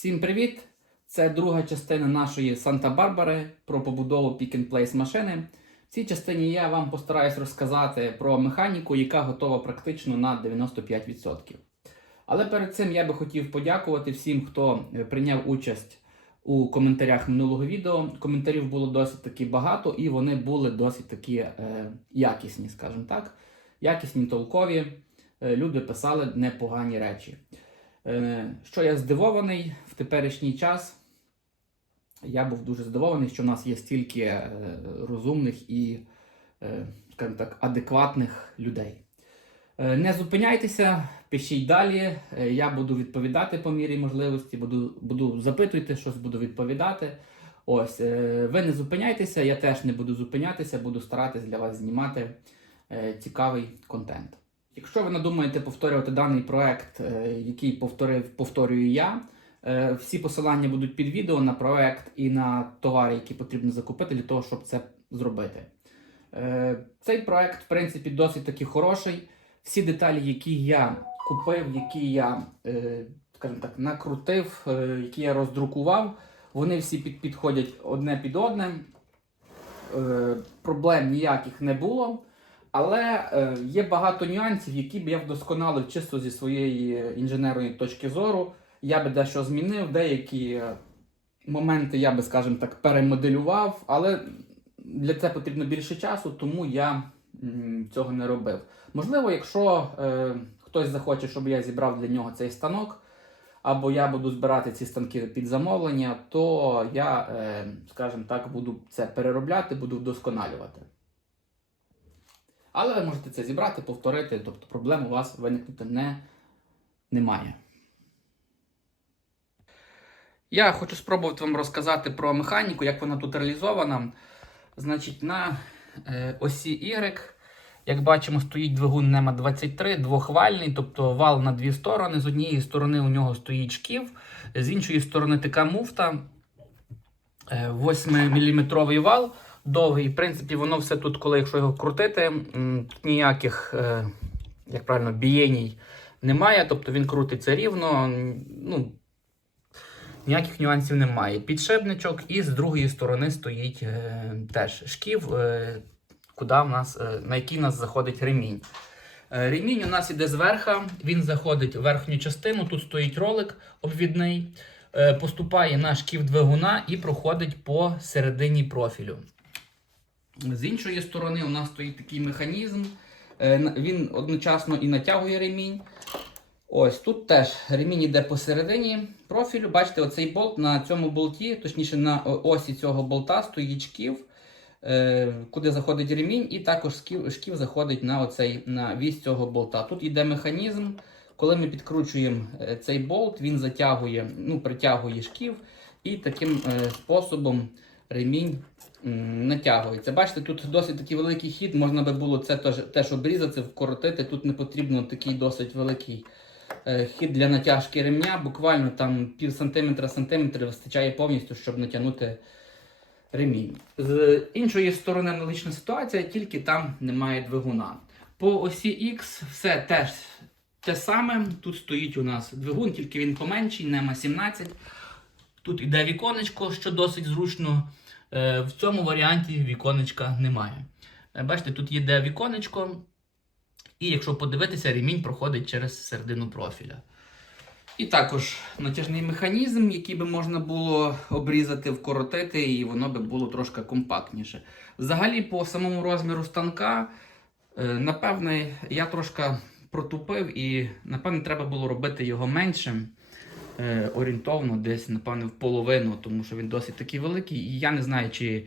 Всім привіт! Це друга частина нашої Санта-Барбари про побудову pick-and-place машини. В цій частині я вам постараюсь розказати про механіку, яка готова практично на 95%. Але перед цим я би хотів подякувати всім, хто е, прийняв участь у коментарях минулого відео. Коментарів було досить таки багато, і вони були досить такі е, якісні, скажімо так. Якісні, толкові. Е, люди писали непогані речі. Е, Що я здивований в теперішній час. Я був дуже здивований, що в нас є стільки е, розумних і, е, скажімо так, адекватних людей. Не зупиняйтеся, пишіть далі. Я буду відповідати по мірі можливості, буду, буду запитуйте щось, буду відповідати. Ось, ви не зупиняйтеся, я теж не буду зупинятися, буду старатись для вас знімати цікавий контент. Якщо ви надумаєте повторювати даний проект, е, який повторив, повторюю я, е, всі посилання будуть під відео на проект і на товари, які потрібно закупити для того, щоб це зробити. Е, Цей проект, в принципі, досить таки хороший. Всі деталі, які я купив, які я, скажімо так, накрутив, які я роздрукував, вони всі під, підходять одне під одне. Проблем ніяких не було. Але е, є багато нюансів, які б я вдосконалив чисто зі своєї інженерної точки зору. Я би дещо змінив, деякі е, моменти я би, скажімо так, перемоделював, але для це потрібно більше часу, тому я цього не робив. Можливо, якщо е, хтось захоче, щоб я зібрав для нього цей станок, або я буду збирати ці станки під замовлення, то я, е, скажімо так, буду це переробляти, буду вдосконалювати. Але ви можете це зібрати, повторити, тобто проблем у вас виникнути не, немає. Я хочу спробувати вам розказати про механіку, як вона тут реалізована. Значить, на е, осі Y, як бачимо, стоїть двигун NEMA 23, двохвальний, тобто вал на дві сторони. З однієї сторони у нього стоїть шків, з іншої сторони така муфта. 8-мм вал довгий. В принципі, воно все тут, коли якщо його крутити, тут ніяких, е, як правильно, бієній немає. Тобто він крутиться рівно. Ну, ніяких нюансів немає. Підшипничок, і з другої сторони стоїть е, теж шків, е, куди в нас, на який нас заходить ремінь. Ремінь у нас іде зверху, він заходить в верхню частину, тут стоїть ролик обвідний, поступає на шків двигуна і проходить по середині профілю. З іншої сторони, у нас стоїть такий механізм. е, Він одночасно і натягує ремінь. Ось тут теж ремінь іде посередині профілю. Бачите, оцей болт на цьому болті, точніше на осі цього болта стоїть шків, е, куди заходить ремінь, і також шків, шків заходить на, оцей, на вісь цього болта. Тут йде механізм. Коли ми підкручуємо е, цей болт, він затягує, ну, притягує шків, і таким способом ремінь натягується. Бачите, тут досить такий великий хід, можна би було це теж, обрізати, вкоротити. Тут не потрібно такий досить великий е, хід для натяжки ремня. Буквально там пів сантиметра сантиметр вистачає повністю, щоб натягнути ремінь. З іншої сторони аналогічна ситуація, тільки там немає двигуна. По осі X все теж те саме. Тут стоїть у нас двигун, тільки він поменший, нема 17. Тут іде віконечко, що досить зручно. Е, В цьому варіанті віконечка немає. Е, Бачите, тут йде віконечко, і якщо подивитися, ремінь проходить через середину профіля. І також натяжний механізм, який би можна було обрізати, вкоротити, і воно би було трошки компактніше. Взагалі, по самому розміру станка, е, напевне, я трошки протупив, і напевне треба було робити його меншим. Е, Орієнтовно, десь, напевне, в половину, тому що він досить такий великий. І я не знаю, чи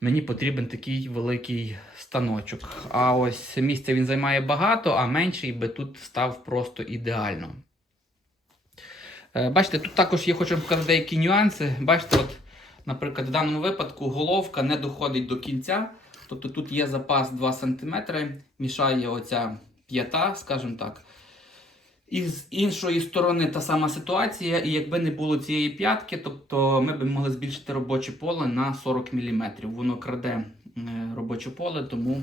мені потрібен такий великий станочок. А ось місця він займає багато, а менший би тут став просто ідеально. Е, Бачите, тут також є, хочу показати деякі нюанси. Бачите, от, наприклад, в даному випадку головка не доходить до кінця. Тобто тут є запас 2 см, мішає оця п'ята, скажімо так. І з іншої сторони та сама ситуація, і якби не було цієї п'ятки, тобто ми б могли збільшити робоче поле на 40 мм. Воно краде е, робоче поле, тому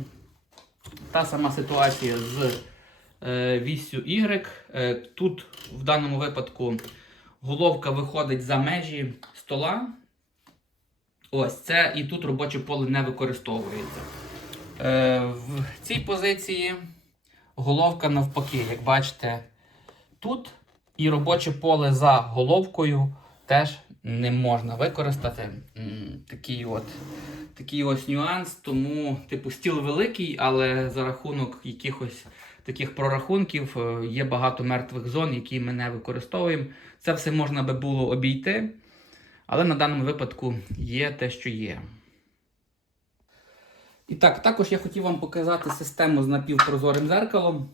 та сама ситуація з е, вісю Y. Е, Тут в даному випадку головка виходить за межі стола. Ось це і тут робоче поле не використовується. В цій позиції головка навпаки, як бачите, тут і робоче поле за головкою теж не можна використати. Такий от, такий ось нюанс. Тому, типу, стіл великий, але за рахунок якихось таких прорахунків е, є багато мертвих зон, які ми не використовуємо. Це все можна би було обійти, але на даному випадку є те, що є. І так, також я хотів вам показати систему з напівпрозорим зеркалом.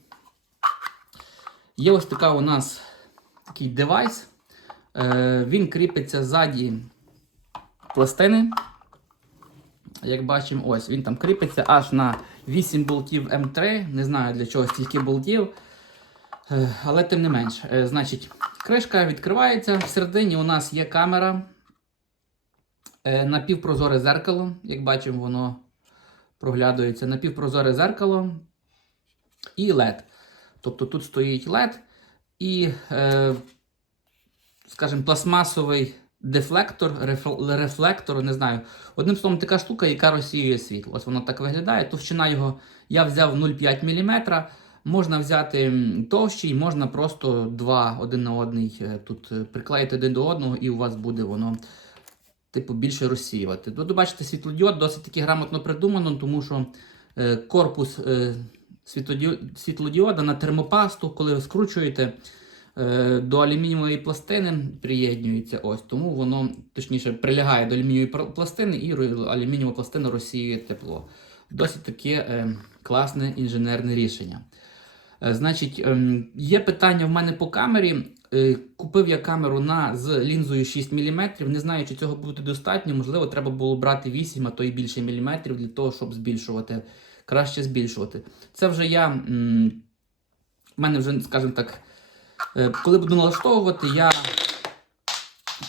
Є ось така у нас такий девайс. Е, він кріпиться ззаді пластини. Як бачимо, ось він там кріпиться аж на 8 болтів М3. Не знаю для чого стільки болтів. Е, але тим не менш, Е, значить, кришка відкривається. Всередині у нас є камера. Напівпрозоре зеркало. Як бачимо, воно проглядується напівпрозоре зеркало і LED. Тобто тут стоїть LED і, е, скажімо, пластмасовий дефлектор, рефлектор, не знаю. Одним словом, така штука, яка розсіює світло. Ось воно так виглядає. Товщина його я взяв 0,5 мм. Можна взяти товщий, можна просто два один на одний е, тут е, приклеїти один до одного, і у вас буде воно типу, більше розсіювати. Тут, бачите, світлодіод досить таки грамотно придумано, тому що е, корпус е, світлодіода на термопасту, коли ви скручуєте е, до алюмінієвої пластини, приєднюється ось. Тому воно точніше прилягає до алюмінієвої пластини і алюмінієва пластина розсіює тепло. Досить таке е, класне інженерне рішення. Е, Значить, є питання в мене по камері. Купив я камеру на з лінзою 6 мм. Не знаю, чи цього буде достатньо. Можливо, треба було брати 8, а то й більше міліметрів для того, щоб збільшувати. Краще збільшувати. Це вже я. В мене вже, скажімо так, е, коли буду налаштовувати, я.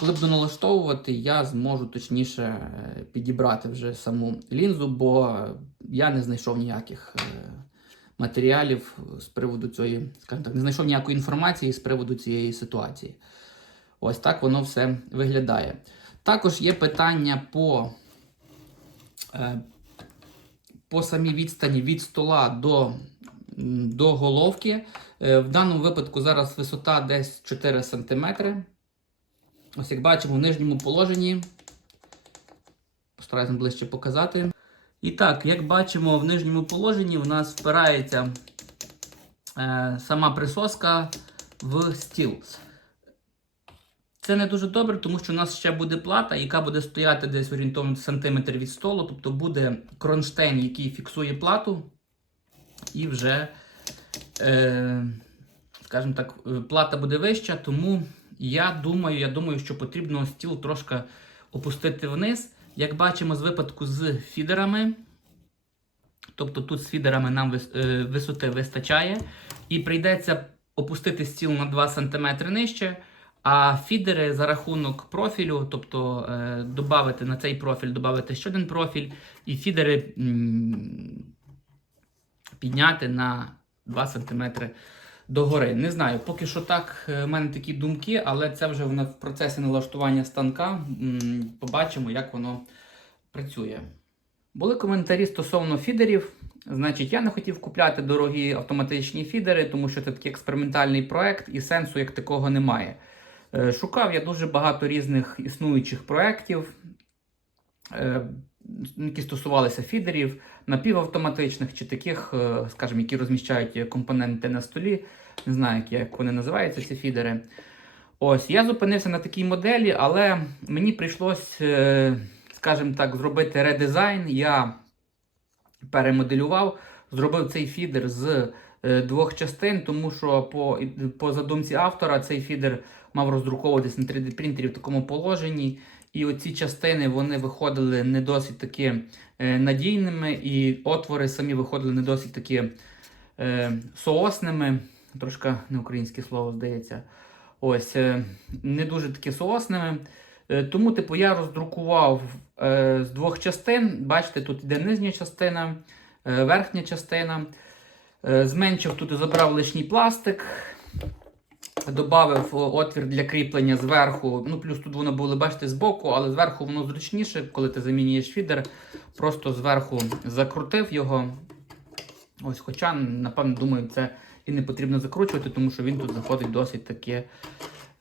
Коли буду налаштовувати, я зможу точніше е, підібрати вже саму лінзу, бо я не знайшов ніяких е, матеріалів з приводу цієї, скажімо так, не знайшов ніякої інформації з приводу цієї ситуації. Ось так воно все виглядає. Також є питання по, по самій відстані від стола до, до головки. Е, В даному випадку зараз висота десь 4 см. Ось як бачимо, в нижньому положенні. Постараюся ближче показати. І так, як бачимо, в нижньому положенні в нас впирається е, сама присоска в стіл. Це не дуже добре, тому що у нас ще буде плата, яка буде стояти десь орієнтовно сантиметр від столу. Тобто буде кронштейн, який фіксує плату, і вже, е, скажімо так, плата буде вища, тому я думаю, я думаю, що потрібно стіл трошки опустити вниз. Як бачимо з випадку з фідерами, тобто тут з фідерами нам е, висоти вистачає, і прийдеться опустити стіл на 2 см нижче, а фідери за рахунок профілю, тобто е, додати на цей профіль, додати ще один профіль, і фідери підняти на 2 см догори. Не знаю, поки що так, е, в мене такі думки, але це вже в процесі налаштування станка. Побачимо, як воно працює. Були коментарі стосовно фідерів. Значить, я не хотів купляти дорогі автоматичні фідери, тому що це такий експериментальний проект і сенсу як такого немає. Е, Шукав я дуже багато різних існуючих проєктів, е, які стосувалися фідерів, напівавтоматичних чи таких, е, скажімо, які розміщають компоненти на столі. Не знаю, як, вони називаються, ці фідери. Ось, я зупинився на такій моделі, але мені прийшлось, скажімо так, зробити редизайн. Я перемоделював, зробив цей фідер з двох частин, тому що по, по задумці автора цей фідер мав роздруковуватись на 3D принтері в такому положенні. І оці частини вони виходили не досить таки е, надійними, і отвори самі виходили не досить таки е, соосними. Трошки не українське слово здається. Ось, е, не дуже таки соосними. Е, Тому, типу, я роздрукував е, з двох частин. Бачите, тут йде нижня частина, е, верхня частина. Е, зменшив тут і забрав лишній пластик. Добавив отвір для кріплення зверху. Ну, плюс тут воно було, бачите, збоку, але зверху воно зручніше, коли ти замінюєш фідер. Просто зверху закрутив його. Ось, хоча, напевно, думаю, це і не потрібно закручувати, тому що він тут заходить досить таки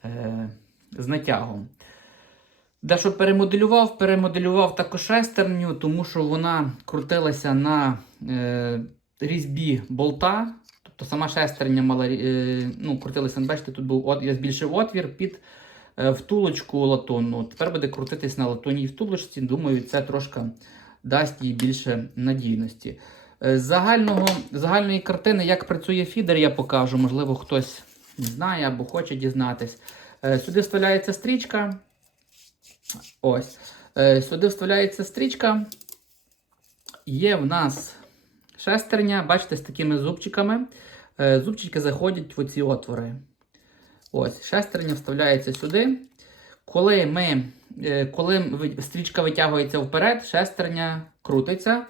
е, з натягом. Дещо перемоделював, перемоделював також шестерню, тому що вона крутилася на е, різьбі болта. Тобто сама шестерня мала, е, ну, крутилася, бачите, тут був от, я збільшив отвір під е, втулочку латунну. Тепер буде крутитись на латунній втулочці. Думаю, це трошки дасть їй більше надійності. Е, загального, загальної картини, як працює фідер, я покажу. Можливо, хтось знає або хоче дізнатись. Сюди вставляється стрічка. Ось. Сюди вставляється стрічка. Є в нас шестерня, бачите, з такими зубчиками. Е, Зубчики заходять в оці отвори. Ось, шестерня вставляється сюди. Коли ми, е, коли стрічка витягується вперед, шестерня крутиться.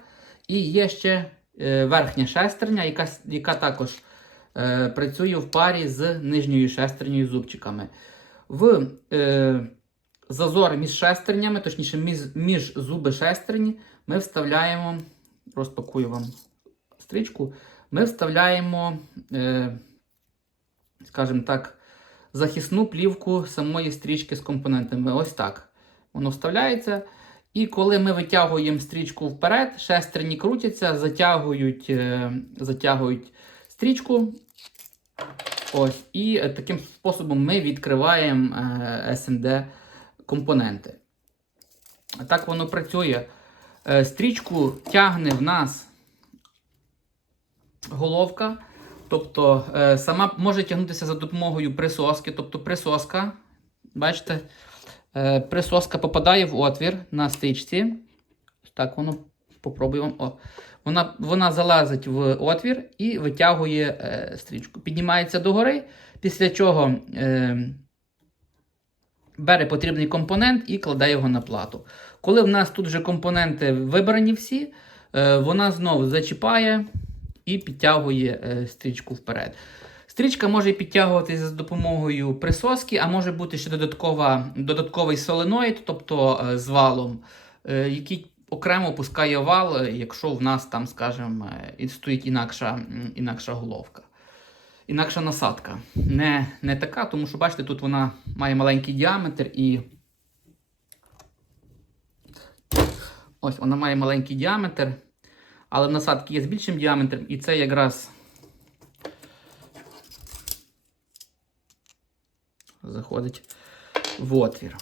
І є ще е, верхня шестерня, яка, яка також працює в парі з нижньою шестернею зубчиками. В е, зазор між шестернями, точніше, між, між зуби шестерні, ми вставляємо, розпакую вам стрічку, ми вставляємо, е, скажімо так, захисну плівку самої стрічки з компонентами. Ось так. Воно вставляється. І коли ми витягуємо стрічку вперед, шестерні крутяться, затягують, е, затягують стрічку. Ось, і е, таким способом ми відкриваємо SMD компоненти. Так воно працює. Стрічку тягне в нас головка. Тобто е, сама може тягнутися за допомогою присоски. Тобто присоска, бачите, е, присоска попадає в отвір на стрічці. Так, воно попробуємо. О. Вона, вона залазить в отвір і витягує е, стрічку. Піднімається догори, після чого е, бере потрібний компонент і кладе його на плату. Коли в нас тут вже компоненти вибрані всі, е, вона знову зачіпає і підтягує е, стрічку вперед. Стрічка може підтягуватися з допомогою присоски, а може бути ще додаткова, додатковий соленоїд, тобто е, з валом, е, який окремо опускає вал, якщо в нас там, скажімо, стоїть інакша, інакша головка. Інакша насадка. Не, не така, тому що, бачите, тут вона має маленький діаметр і. Ось вона має маленький діаметр, але насадки є з більшим діаметром, і це якраз заходить в отвір.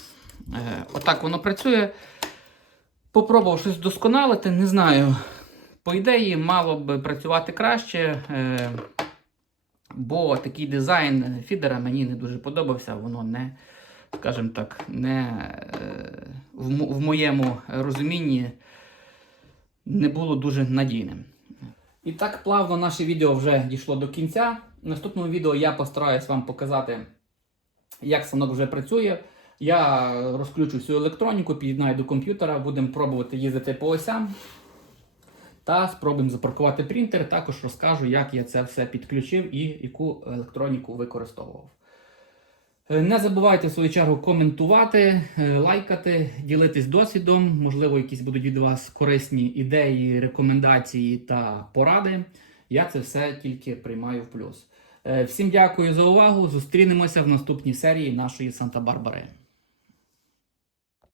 Е, отак воно працює. Попробував щось вдосконалити, не знаю. По ідеї, мало б працювати краще, е, бо такий дизайн фідера мені не дуже подобався. Воно не, скажімо так, не е, в, в моєму розумінні не було дуже надійним. І так плавно наше відео вже дійшло до кінця. В наступному відео я постараюсь вам показати, як станок вже працює. Я розключу всю електроніку, під'єднаю до комп'ютера, будемо пробувати їздити по осям. Та спробуємо запаркувати принтер. Також розкажу, як я це все підключив і яку електроніку використовував. Е, Не забувайте в свою чергу коментувати, е, лайкати, ділитись досвідом. Можливо, якісь будуть від вас корисні ідеї, рекомендації та поради. Я це все тільки приймаю в плюс. Е, Всім дякую за увагу. Зустрінемося в наступній серії нашої Санта-Барбари.